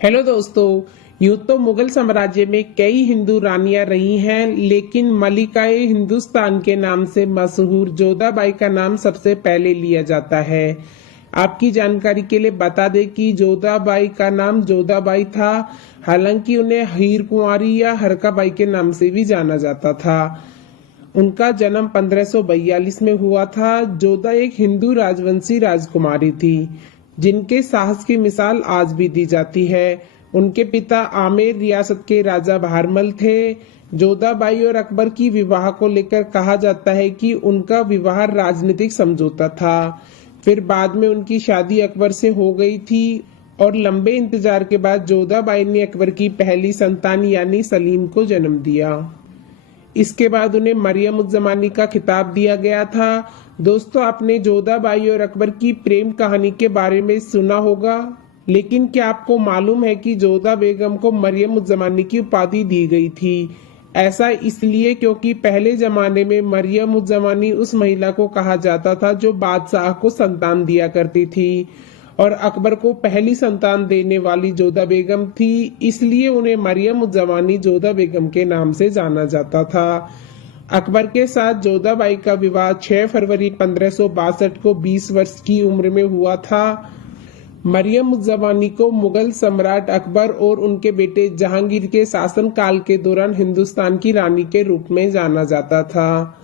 Hello दोस्तों। यूं तो मुगल साम्राज्य में कई हिंदू रानियां रही हैं, लेकिन मलिकाए हिंदुस्तान के नाम से मशहूर जोधाबाई का नाम सबसे पहले लिया जाता है। आपकी जानकारी के लिए बता दें कि जोधाबाई का नाम जोधाबाई था, हालांकि उन्हें हीर कुंवारी या हरकाबाई के नाम से भी जाना जाता था। उनका जन्म 1542 में हुआ था। जोधा एक हिंदू राजवंशी राजकुमारी थी, जिनके साहस की मिसाल आज भी दी जाती है। उनके पिता आमेर रियासत के राजा बहारमल थे। जोधाबाई और अकबर की विवाह को लेकर कहा जाता है कि उनका विवाह राजनीतिक समझौता था। फिर बाद में उनकी शादी अकबर से हो गई थी और लंबे इंतजार के बाद जोधाबाई ने अकबर की पहली संतान यानी सलीम को जन्म दिया। इसके बाद उन्हें मरियम उज जमानी का खिताब दिया गया था। दोस्तों, आपने जोधाबाई और अकबर की प्रेम कहानी के बारे में सुना होगा, लेकिन क्या आपको मालूम है कि जोधा बेगम को मरियम उज जमानी की उपाधि दी गई थी? ऐसा इसलिए क्योंकि पहले जमाने में मरियम उज जमानी उस महिला को कहा जाता था जो बादशाह को संतान दिया करती थी, और अकबर को पहली संतान देने वाली जोधा बेगम थी, इसलिए उन्हें मरियम उज जमानी जोधा बेगम के नाम से जाना जाता था। अकबर के साथ जोधाबाई का विवाह 6 फरवरी 1562 को 20 वर्ष की उम्र में हुआ था। मरियम उज जमानी को मुगल सम्राट अकबर और उनके बेटे जहांगीर के शासनकाल के दौरान हिंदुस्तान की रानी के रूप में जाना जाता था।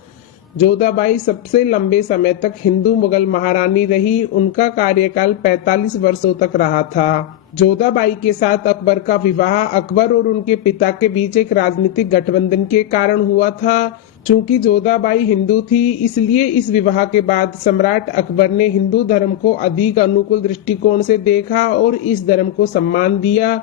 जोधाबाई सबसे लंबे समय तक हिंदू मुगल महारानी रही। उनका कार्यकाल 45 वर्षों तक रहा था। जोधाबाई के साथ अकबर का विवाह अकबर और उनके पिता के बीच एक राजनीतिक गठबंधन के कारण हुआ था। चूंकि जोधाबाई हिंदू थी, इसलिए इस विवाह के बाद सम्राट अकबर ने हिंदू धर्म को अधिक अनुकूल दृष्टिकोण से देखा और इस धर्म को सम्मान दिया।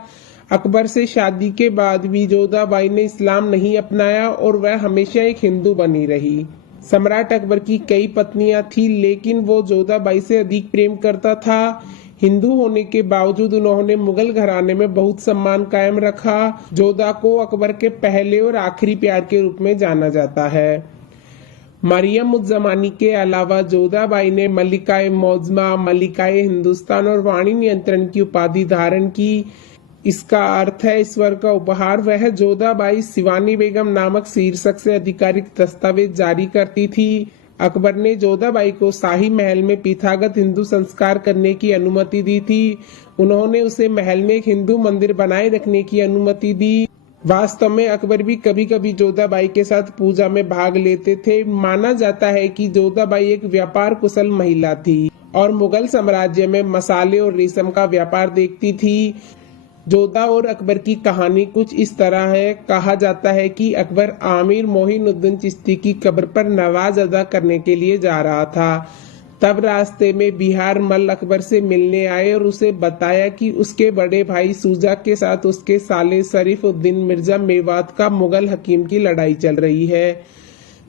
अकबर से शादी के बाद भी जोधाबाई ने इस्लाम नहीं अपनाया और वह हमेशा एक हिंदू बनी रही। सम्राट अकबर की कई पत्नियां थी, लेकिन वो जोधाबाई से अधिक प्रेम करता था। हिंदू होने के बावजूद उन्होंने मुगल घराने में बहुत सम्मान कायम रखा। जोधा को अकबर के पहले और आखिरी प्यार के रूप में जाना जाता है। मरियम उज जमानी के अलावा जोधाबाई ने मलिकाए मौजमा, मलिकाए हिंदुस्तान और वाणी नियंत्रण की उपाधि धारण की। इसका अर्थ है ईश्वर का उपहार। वह जोधाबाई शिवानी बेगम नामक शीर्षक से आधिकारिक दस्तावेज जारी करती थी। अकबर ने जोधाबाई को शाही महल में प्रथागत हिंदू संस्कार करने की अनुमति दी थी। उन्होंने उसे महल में एक हिंदू मंदिर बनाए रखने की अनुमति दी। वास्तव में अकबर भी कभी कभी जोधाबाई के साथ पूजा में भाग लेते थे। माना जाता है कि जोधाबाई एक व्यापार कुशल महिला थी और मुगल साम्राज्य में मसाले और रेशम का व्यापार देखती थी। जोधा और अकबर की कहानी कुछ इस तरह है। कहा जाता है कि अकबर आमिर मोहिनुद्दीन चिश्ती की कब्र पर नवाज अदा करने के लिए जा रहा था। तब रास्ते में बिहार मल अकबर से मिलने आए और उसे बताया कि उसके बड़े भाई शुजा के साथ उसके साले शरीफुद्दीन मिर्जा मेवात का मुगल हकीम की लड़ाई चल रही है,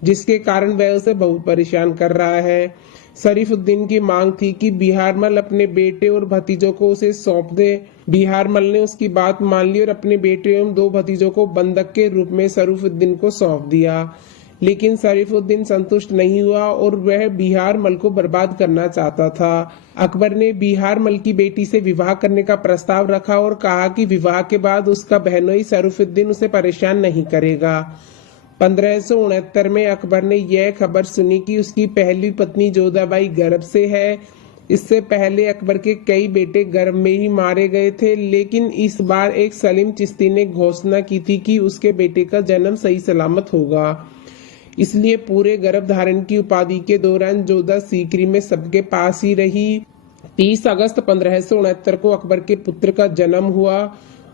जिसके कारण वह उसे बहुत परेशान कर रहा है। शरीफुद्दीन की मांग थी कि बिहारमल अपने बेटे और भतीजों को उसे सौंप दे। बिहारमल ने उसकी बात मान ली और अपने बेटे एवं 2 भतीजों को बंधक के रूप में शरीफुद्दीन को सौंप दिया। लेकिन शरीफुद्दीन संतुष्ट नहीं हुआ और वह बिहारमल को बर्बाद करना चाहता था। अकबर ने बिहारमल की बेटी से विवाह करने का प्रस्ताव रखा और कहा कि विवाह के बाद उसका बहनोई शरीफुद्दीन उसे परेशान नहीं करेगा। 1569 में अकबर ने यह खबर सुनी कि उसकी पहली पत्नी जोधाबाई गर्भ से है। इससे पहले अकबर के कई बेटे गर्भ में ही मारे गए थे, लेकिन इस बार एक सलीम चिश्ती ने घोषणा की थी कि उसके बेटे का जन्म सही सलामत होगा। इसलिए पूरे गर्भ धारण की उपाधि के दौरान जोधा सीकरी में सबके पास ही रही। 30 अगस्त 1569 को अकबर के पुत्र का जन्म हुआ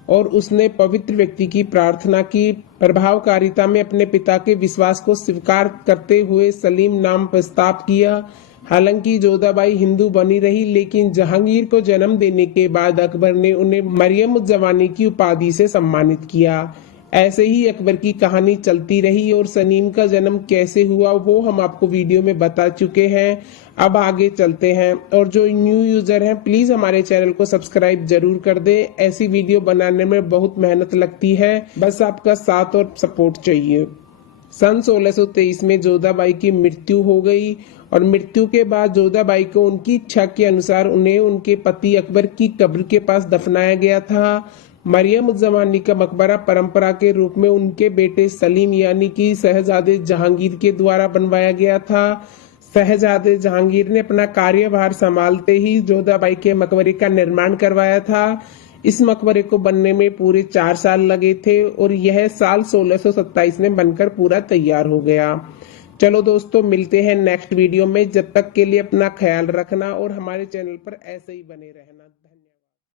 और उसने पवित्र व्यक्ति की प्रार्थना की। प्रभावकारिता में अपने पिता के विश्वास को स्वीकार करते हुए सलीम नाम प्रस्ताव किया। हालांकि जोधाबाई हिंदू बनी रही, लेकिन जहांगीर को जन्म देने के बाद अकबर ने उन्हें मरियम उज जमानी की उपाधि से सम्मानित किया। ऐसे ही अकबर की कहानी चलती रही और सलीम का जन्म कैसे हुआ वो हम आपको वीडियो में बता चुके हैं। अब आगे चलते हैं, और जो न्यू यूजर हैं प्लीज हमारे चैनल को सब्सक्राइब जरूर कर दे। ऐसी वीडियो बनाने में बहुत मेहनत लगती है, बस आपका साथ और सपोर्ट चाहिए। सन 1623 में जोधाबाई की मृत्यु हो गई और मृत्यु के बाद जोधाबाई को उनकी इच्छा के अनुसार उन्हें उनके पति अकबर की कब्र के पास दफनाया गया था। मरियम उज़ ज़मानी का मकबरा परंपरा के रूप में उनके बेटे सलीम यानी कि शहजादे जहांगीर के द्वारा बनवाया गया था। शहजादे जहांगीर ने अपना कार्यभार संभालते ही जोधाबाई के मकबरे का निर्माण करवाया था। इस मकबरे को बनने में पूरे 4 साल लगे थे और यह साल 1627 में बनकर पूरा तैयार हो गया। चलो दोस्तों, मिलते हैं नेक्स्ट वीडियो में। जब तक के लिए अपना ख्याल रखना और हमारे चैनल पर ऐसे ही बने रहना।